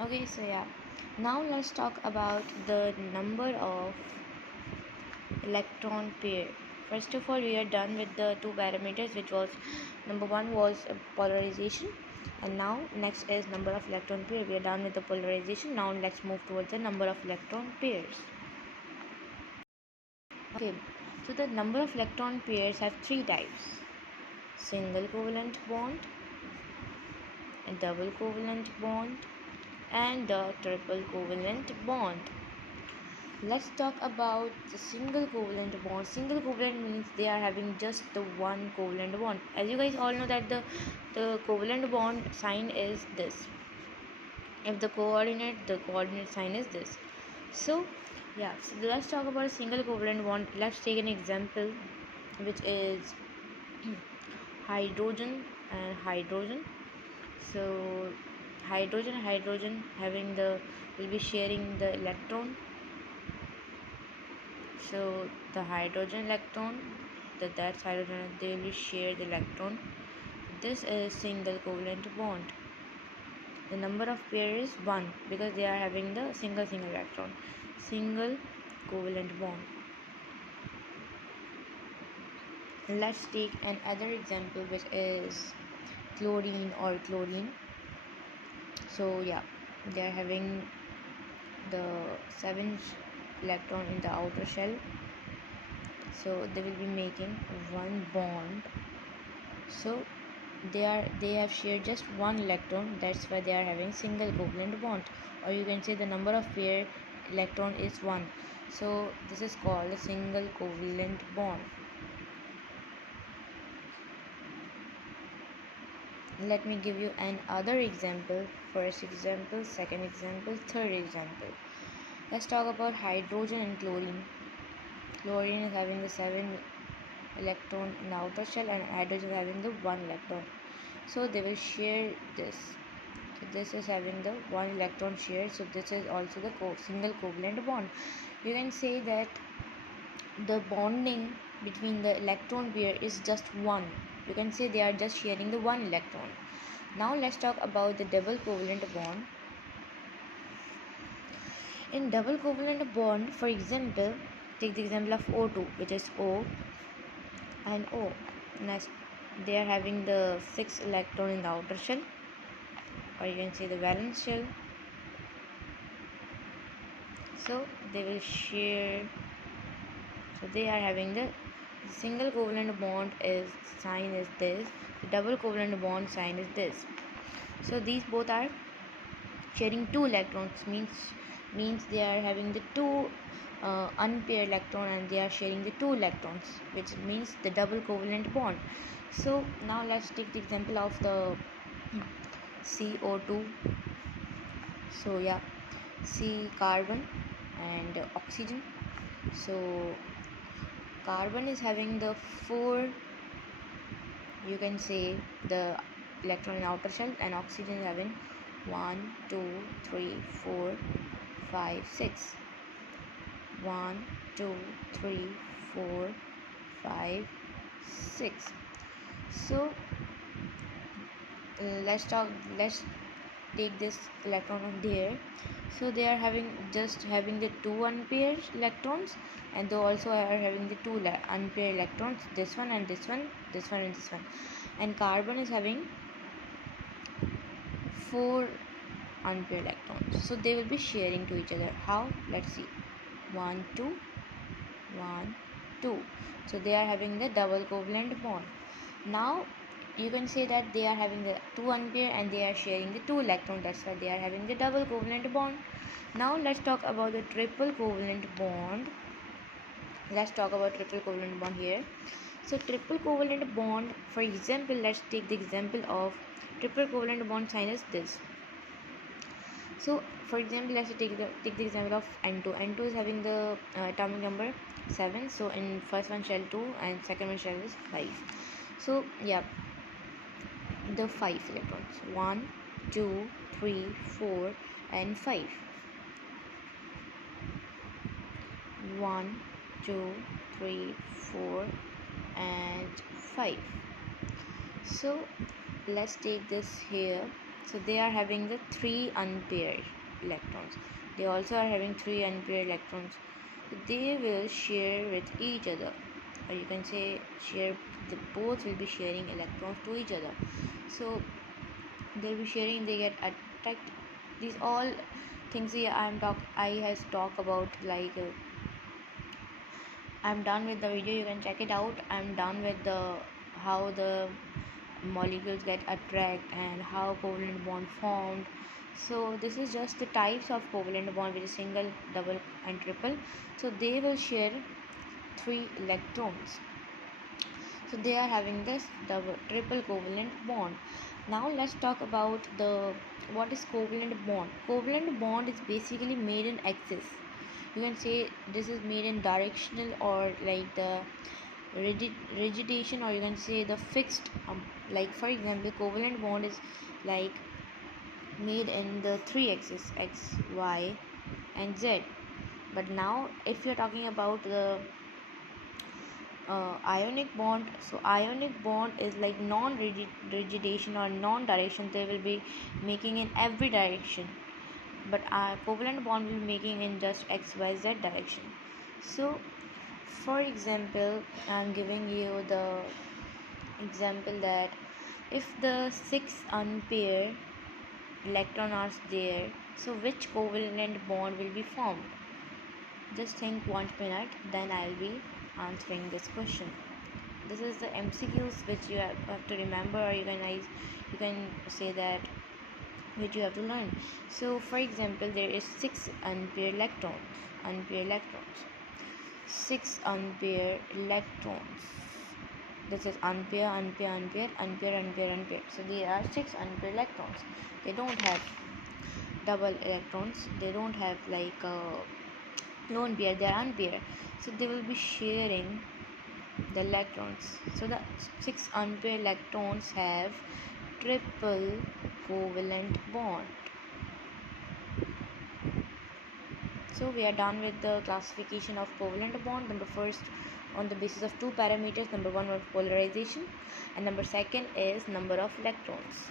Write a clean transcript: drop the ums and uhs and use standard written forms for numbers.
Okay, so yeah, now let's talk about the number of electron pair. First of all, we are done with the two parameters, which was number one was polarization, and now next is number of electron pair. We are done with the polarization. Now let's move towards the number of electron pairs. Okay, so the number of electron pairs have three types: single covalent bond, a double covalent bond, and the triple covalent bond. Let's talk about the single covalent bond. Single covalent means they are having just the one covalent bond. As you guys all know that the covalent bond sign is this. If the coordinate sign is this. So yeah, so let's talk about a single covalent bond. Let's take an example, which is hydrogen and hydrogen. So hydrogen having the will be sharing the electron. So the hydrogen electron, that's hydrogen, they will share the electron. This is single covalent bond. The number of pair is 1 because they are having the single electron. Single covalent bond. Let's take another example, which is chlorine or chlorine. So yeah, they are having the 7 electron in the outer shell, so they will be making one bond. So they have shared just one electron, that's why they are having single covalent bond, or you can say the number of pair electron is 1, so this is called a single covalent bond. Let me give you another example. First example, second example, third example. Let's talk about hydrogen and chlorine. Chlorine is having the 7 electron in the outer shell and hydrogen is having the 1 electron, so they will share this. So this is having the 1 electron share, so this is also the single covalent bond. You can say that the bonding between the electron pair is just 1. You can say they are just sharing the 1 electron. Now let's talk about the double covalent bond. In double covalent bond, for example, take the example of O2, which is O and O. Next, they are having the 6 electron in the outer shell, or you can say the valence shell. So they will share. So they are having the single covalent bond is sign is this. The double covalent bond sign is this. So these both are sharing 2 electrons, means they are having the 2 unpaired electron, and they are sharing the 2 electrons, which means the double covalent bond. So now let's take the example of the CO2. So yeah, C carbon and oxygen. So carbon is having the 4, you can say, the electron in outer shell, and oxygen is having 1 2 3 4 5 6. 1 2 3 4 5 6. So let's take this electron of there. So they are having the 2 unpaired electrons, and they also are having the 2 unpaired electrons, this one and this one, this one and this one. And carbon is having 4 unpaired electrons, so they will be sharing to each other. How? Let's see. 1 2 1 2. So they are having the double covalent bond. Now you can say that they are having the 2 unpaired and they are sharing the 2 electrons, that's why they are having the double covalent bond. Now let's talk about the triple covalent bond. Let's talk about triple covalent bond here. So triple covalent bond, for example, let's take the example of triple covalent bond sign is this. So for example, let's take the example of N2. N2 is having the atomic number 7. So in first one shell 2 and second one shell is 5. So yeah, the 5 electrons, 1 2 3 4 and 5. 1 2 3 4 and 5. So let's take this here. So they are having the 3 unpaired electrons. They also are having 3 unpaired electrons. They will share with each other, or you can say share. The both will be sharing electrons to each other. So they'll be sharing. They get attract. These all things here I has talk about, like I'm done with the video. You can check it out. I'm done with the how the molecules get attract and how covalent bond formed. So this is just the types of covalent bond, which is single, double and triple. So they will share 3 electrons. So they are having this double triple covalent bond. Now let's talk about the what is covalent bond. Covalent bond is basically made in axis. You can say this is made in directional, or like the rigidation, or you can say the fixed, like for example covalent bond is like made in the 3 axis, x, y and z. But now if you're talking about the ionic bond, so ionic bond is like non-rigidation or non-direction. They will be making in every direction, but covalent bond will be making in just x, y, z direction. So for example, I'm giving you the example that if the 6 unpaired electron are there, so which covalent bond will be formed? Just think 1 minute, then I'll be answering this question. This is the MCQs which you have to remember, or you can say that which you have to learn. So for example, there is 6 unpaired electrons 6 unpaired electrons. This is unpair, unpair, unpair, unpair, unpair, unpair. So there are 6 unpaired electrons. They don't have double electrons. They don't have like lone pair. They are unpaired. So they will be sharing the electrons. So the 6 unpaired electrons have triple covalent bond. So we are done with the classification of covalent bond. Number first, on the basis of 2 parameters. Number one was polarization, and number second is number of electrons.